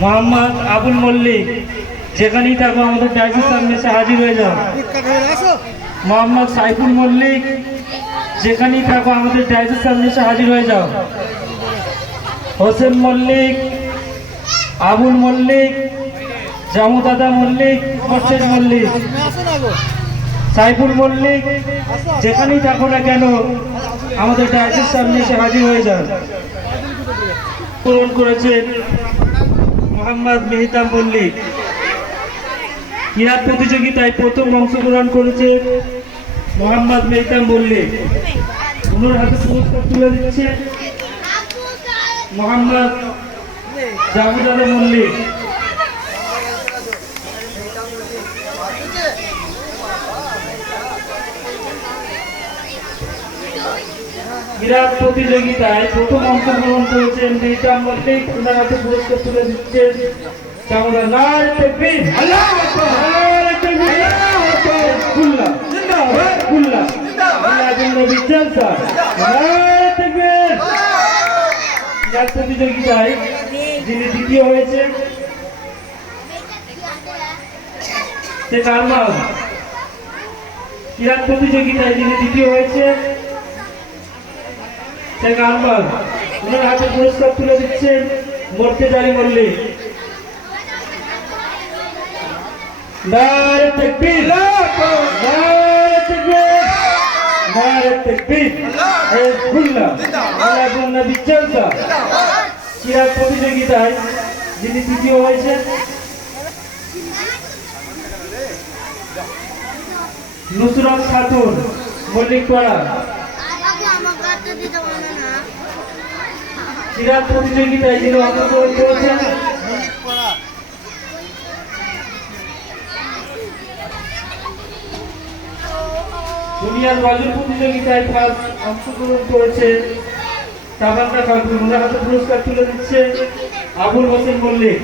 মোহাম্মদ আবুল মল্লিক, যেখানেই থাকো আমাদের ডাইসের সামনে এসে হাজির হয়ে যাও। মোহাম্মদ সাইফুল মল্লিক, যেখানেই থাকো আমাদের ডাইসের সামনে এসে হাজির হয়ে যাও। হোসেন মল্লিক, আবুল মল্লিক, জামুদাদা মল্লিক, মোর্শেদ মল্লিক, সাইফুল মল্লিক, যেখানেই থাকো না কেন আমাদের ডাইসের সামনে এসে হাজির হয়ে যান। পূরণ করেছেন মোহাম্মদ মেহতাব মল্লিক। ক্রীড়া প্রতিযোগিতায় প্রথম অংশগ্রহণ করেছে মোহাম্মদ মেহতাব মল্লিক। ওনার হাতে পুরস্কার তুলে দিচ্ছে মোহাম্মদ জামুদাদা মল্লিক। ক্রীড়া প্রতিযোগিতায় প্রথম অংশগ্রহণ করেছেন মেহতাব মল্লিক। ওনার হাতে পুরস্কার তুলে দিচ্ছেন প্রতিযোগিতায় যিনি দ্বিতীয় হয়েছেন সে কারমাল। ক্রীড়া প্রতিযোগিতায় যিনি দ্বিতীয় হয়েছে সে কারমাল। ওনার হাতে পুরস্কার তুলে দিচ্ছেন মোর্শেদ আলী মল্লিক। নারে তাকবীর, নারে তাকবীর, নারে তাকবীর, হিজবুল্লাহ, আল্লাহর নবী চলতা। ক্রীড়া প্রতিযোগিতায় যিনি তৃতীয় হয়েছেন নুসরাত খাতুন মল্লিকপাড়া। ক্রীড়া প্রতিযোগিতায় যিনি অংশগ্রহণ করেছেন দুনিয়ার বাজুর প্রতিযোগিতায় ফার্স্ট অংশগ্রহণ করেছে তাবান্না খাতুন। ওনার হাতে পুরস্কার তুলে দিচ্ছে আবুল হোসেন মল্লিক।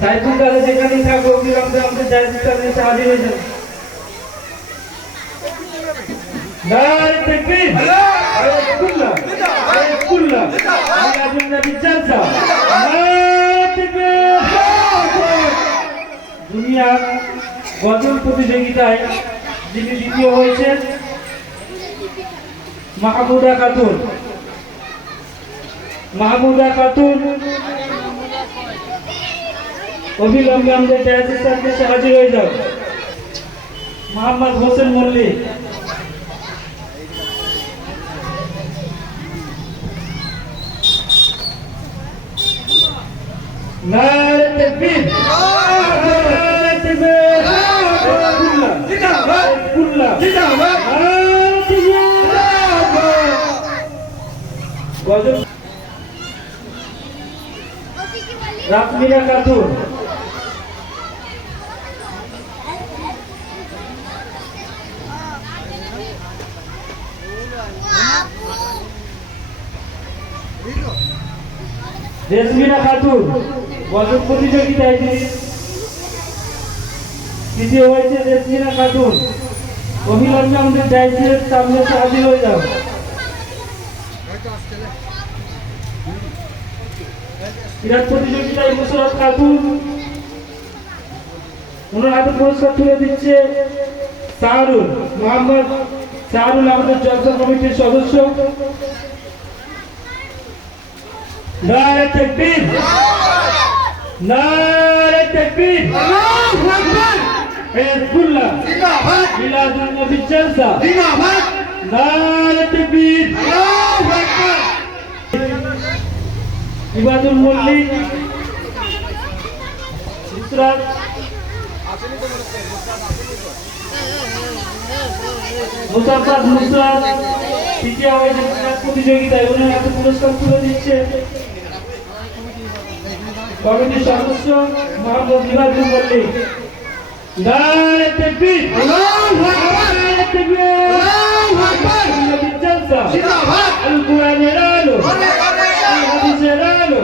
সাইফুল দাদা যেখানেই থাকো অবিলম্বে আমাদের ডাইসের সামনে এসে হাজির হয়ে যান। নারে তাকবীর, হিজবুল্লাহ, হিজবুল্লাহ, আল্লাহর নবী চলতা। নারে তাকবীর। দুনিয়ার গজল প্রতিযোগিতায় যিনি দ্বিতীয় হয়েছেন মাহমুদা খাতুন। মাহমুদা খাতুন অবিলম্বে আমাদের ডাইসের সামনে এসে হাজির হয়ে যাও। মোহাম্মদ হোসেন মল্লিক। নারে তাকবীর, নারে তাকবীর, হিজবুল্লাহ, হিজবুল্লাহ, নারে তাকবীর। গজল রাতমিনা খাতুন। রেশমিনা খাতুন গজল প্রতিযোগিতায় তৃতীয় হয়েছে রেশমিনা খাতুন। অবিলম্বে আমাদের ডাইসের সামনে এসে হাজির হয়ে যাও। ক্রীড়া প্রতিযোগিতায় নুসরাত খাতুন। ওনার হাতে পুরস্কার তুলে দিচ্ছে শাহরুল মোহাম্মদ। শাহরুল আমাদের জলসা কমিটির সদস্য। নারে তাকবীর, নারে তাকবীর, আল্লাহু আকবার, হিজবুল্লাহ, জিন্দাবাদ, মিলাদুন নবী চলতা, জিন্দাবাদ, নারে তাকবীর, আল্লাহু আকবার। ইবাদুল মল্লিক, নুসরাত মুসাফাত নুসরাত তৃতীয় হয়েছে প্রতিযোগিতায়। ওনার হাতে পুরস্কার তুলে দিচ্ছে কমিটির সদস্য মোহাম্মদ ইবাদুল মল্লিক। নারে তাকবীর, আল্লাহু আকবার, নারে তাকবীর, আল্লাহু আকবার, নবী চলতা, জিন্দাবাদ, আল কোরআনের আলো, আল হাদিসের আলো।